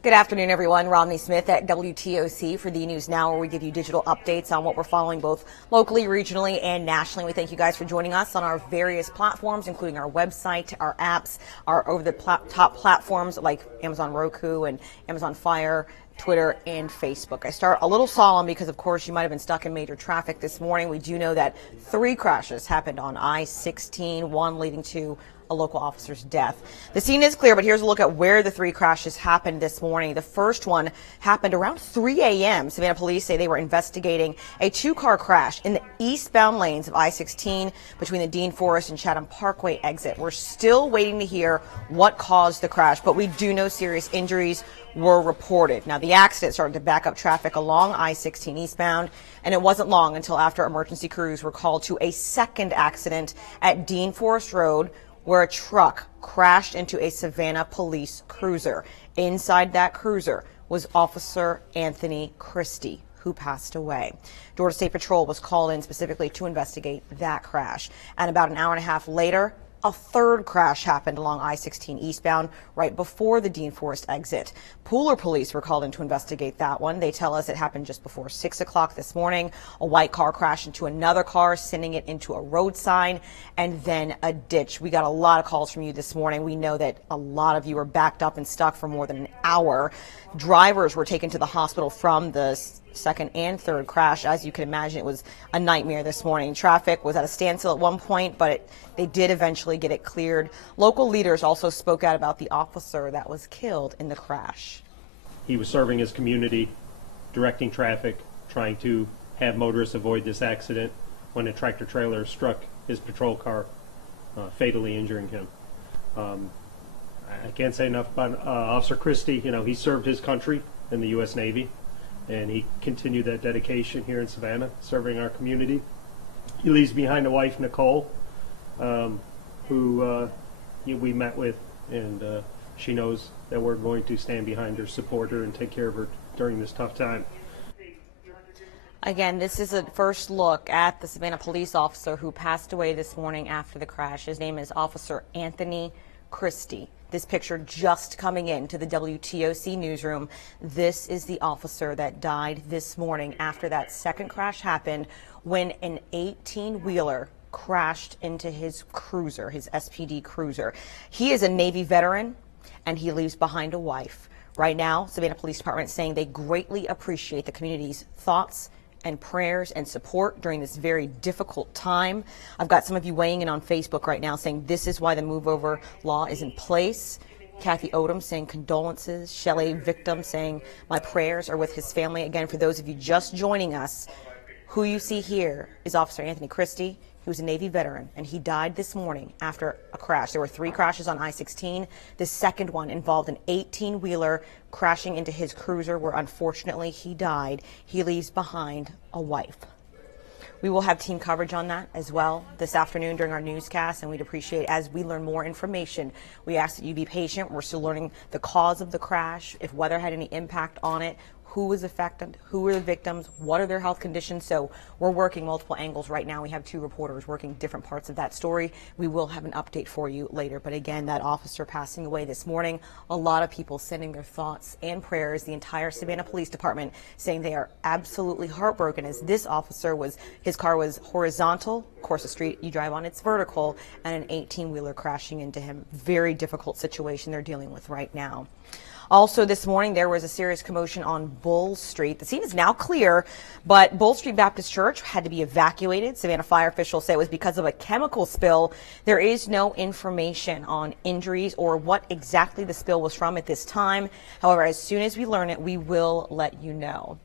Good afternoon, everyone. Romney Smith at WTOC for the News Now, where we give you digital updates on what we're following both locally, regionally, and nationally. We thank you guys for joining us on our various platforms, including our website, our apps, our over-the-top platforms like Amazon Roku and Amazon Fire, Twitter, and Facebook. I start a little solemn because, of course, you might have been stuck in major traffic this morning. We do know that 3 crashes happened on I-16, one leading to a local officer's death. The scene is clear, but here's a look at where the 3 crashes happened this morning. The first one happened around 3 a.m. Savannah police say they were investigating a 2-car crash in the eastbound lanes of I-16 between the Dean Forest and Chatham Parkway exit. We're still waiting to hear what caused the crash, but we do know serious injuries were reported. Now, the accident started to back up traffic along I-16 eastbound, and it wasn't long until after emergency crews were called to a second accident at Dean Forest Road, where a truck crashed into a Savannah police cruiser. Inside that cruiser was Officer Anthony Christie, who passed away. Georgia State Patrol was called in specifically to investigate that crash. And about an hour and a half later, a 3rd crash happened along I-16 eastbound right before the Dean Forest exit. Pooler police were called in to investigate that one. They tell us it happened just before 6 o'clock this morning. A white car crashed into another car, sending it into a road sign and then a ditch. We got a lot of calls from you this morning. We know that a lot of you were backed up and stuck for more than an hour. Drivers were taken to the hospital from the 2nd and 3rd crash. As you can imagine, it was a nightmare this morning. Traffic was at a standstill at one point, but they did eventually get it cleared. Local leaders also spoke out about the officer that was killed in the crash. He was serving his community, directing traffic, trying to have motorists avoid this accident when a tractor trailer struck his patrol car, fatally injuring him. I can't say enough about Officer Christie. You know, he served his country in the U.S. Navy, and he continued that dedication here in Savannah, serving our community. He leaves behind a wife, Nicole, who we met with, and she knows that we're going to stand behind her, support her, and take care of her during this tough time. Again, this is a first look at the Savannah police officer who passed away this morning after the crash. His name is Officer Anthony Christie. This picture just coming into the WTOC newsroom. This is the officer that died this morning after that 2nd crash happened when an 18-wheeler crashed into his cruiser, his SPD cruiser. He is a Navy veteran, and he leaves behind a wife. Right now, Savannah Police Department is saying they greatly appreciate the community's thoughts and prayers and support during this very difficult time. I've got some of you weighing in on Facebook right now saying this is why the move over law is in place. Kathy Odom saying condolences. Shelley Victim saying my prayers are with his family. Again, for those of you just joining us, who you see here is Officer Anthony Christie. He was a Navy veteran, and he died this morning after a crash. There were 3 crashes on I-16. The second one involved an 18-wheeler crashing into his cruiser, where unfortunately he died. He leaves behind a wife. We will have team coverage on that as well this afternoon during our newscast, and we'd appreciate as we learn more information. We ask that you be patient. We're still learning the cause of the crash, if weather had any impact on it, who was affected, who were the victims, what are their health conditions. So we're working multiple angles right now. We have 2 reporters working different parts of that story. We will have an update for you later. But again, that officer passing away this morning, a lot of people sending their thoughts and prayers. The entire Savannah Police Department saying they are absolutely heartbroken as this officer his car was horizontal. Of course, the street you drive on, it's vertical, and an 18-wheeler crashing into him. Very difficult situation they're dealing with right now. Also this morning, there was a serious commotion on Bull Street. The scene is now clear, but Bull Street Baptist Church had to be evacuated. Savannah fire officials say it was because of a chemical spill. There is no information on injuries or what exactly the spill was from at this time. However, as soon as we learn it, we will let you know.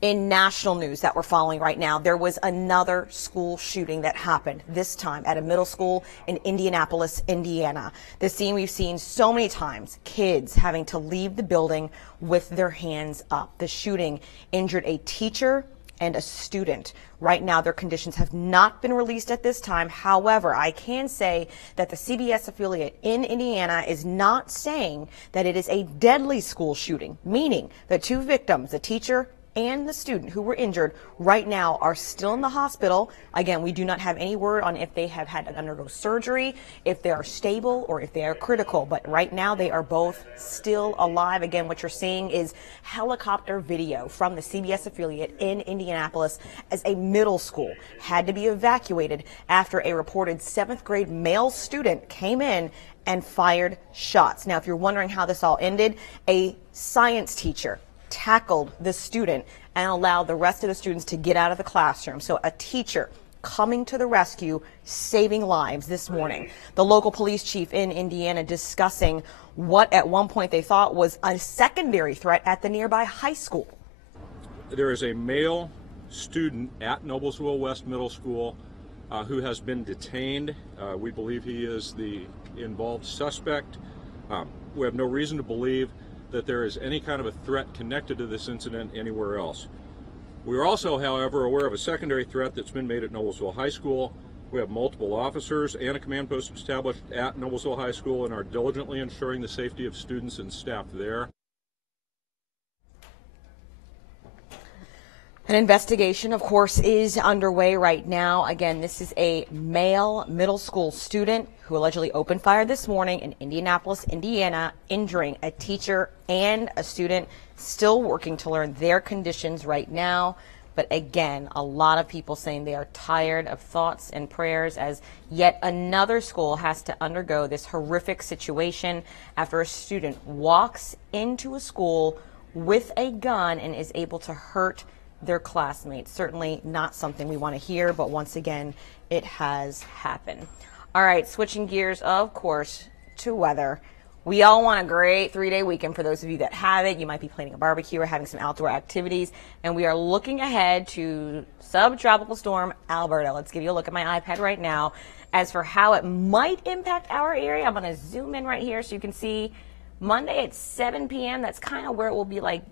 In national news that we're following right now, there was another school shooting that happened, this time at a middle school in Indianapolis, Indiana. The scene we've seen so many times, kids having to leave the building with their hands up. The shooting injured a teacher and a student. Right now, their conditions have not been released at this time. However, I can say that the CBS affiliate in Indiana is not saying that it is a deadly school shooting, meaning the 2 victims, the teacher and the student who were injured right now are still in the hospital. Again, we do not have any word on if they have had to undergo surgery, if they are stable, or if they are critical. But right now they are both still alive. Again, what you're seeing is helicopter video from the CBS affiliate in Indianapolis as a middle school had to be evacuated after a reported 7th grade male student came in and fired shots. Now, if you're wondering how this all ended, a science teacher tackled the student and allowed the rest of the students to get out of the classroom. So a teacher coming to the rescue, saving lives this morning. The local police chief in Indiana discussing what at one point they thought was a secondary threat at the nearby high school. There is a male student at Noblesville West Middle School who has been detained. We believe he is the involved suspect. We have no reason to believe that there is any kind of a threat connected to this incident anywhere else. We are also, however, aware of a secondary threat that's been made at Noblesville High School. We have multiple officers and a command post established at Noblesville High School and are diligently ensuring the safety of students and staff there. An investigation, of course, is underway right now. Again, this is a male middle school student who allegedly opened fire this morning in Indianapolis, Indiana, injuring a teacher and a student. Still working to learn their conditions right now. But again, a lot of people saying they are tired of thoughts and prayers as yet another school has to undergo this horrific situation after a student walks into a school with a gun and is able to hurt their classmates. Certainly not something we want to hear, but once again, it has happened. All right, switching gears, of course, to weather. We all want a great 3-day weekend. For those of you that have it, you might be planning a barbecue or having some outdoor activities, and we are looking ahead to subtropical storm Alberta. Let's give you a look at my iPad right now. As for how it might impact our area, I'm going to zoom in right here so you can see Monday at 7 p.m. That's kind of where it will be, like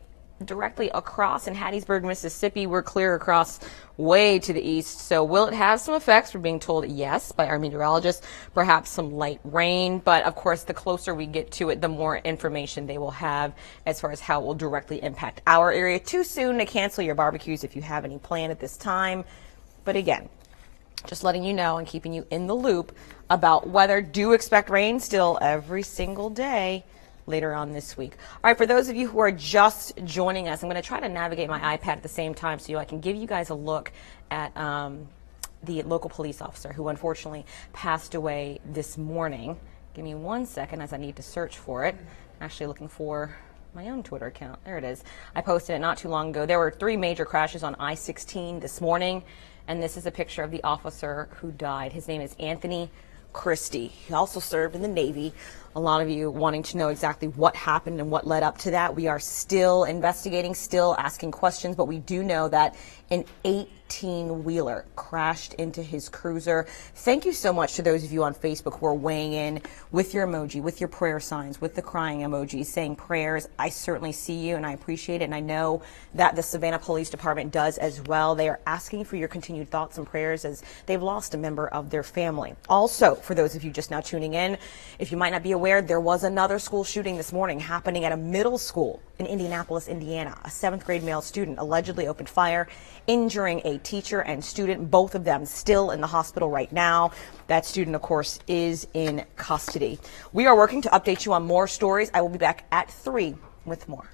directly across in Hattiesburg, Mississippi. We're clear across way to the east. So will it have some effects? We're being told yes by our meteorologists, perhaps some light rain. But of course, the closer we get to it, the more information they will have as far as how it will directly impact our area. Too soon to cancel your barbecues if you have any planned at this time. But again, just letting you know and keeping you in the loop about weather. Do expect rain still every single day later on this week. All right, for those of you who are just joining us, I'm going to try to navigate my iPad at the same time so I can give you guys a look at the local police officer who unfortunately passed away this morning. Give me 1 second as I need to search for it. I'm actually looking for my own Twitter account. There it is. I posted it not too long ago. There were 3 major crashes on I-16 this morning, and this is a picture of the officer who died. His name is Anthony Christie. He also served in the Navy. A lot of you wanting to know exactly what happened and what led up to that. We are still investigating, still asking questions, but we do know that an 18-wheeler crashed into his cruiser. Thank you so much to those of you on Facebook who are weighing in with your emoji, with your prayer signs, with the crying emojis, saying prayers. I certainly see you and I appreciate it, and I know that the Savannah Police Department does as well. They are asking for your continued thoughts and prayers as they've lost a member of their family. Also, for those of you just now tuning in, if you might not be aware, there was another school shooting this morning happening at a middle school in Indianapolis, Indiana. A 7th grade male student allegedly opened fire, injuring a teacher and student, both of them still in the hospital right now. That student, of course, is in custody. We are working to update you on more stories. I will be back at 3 with more.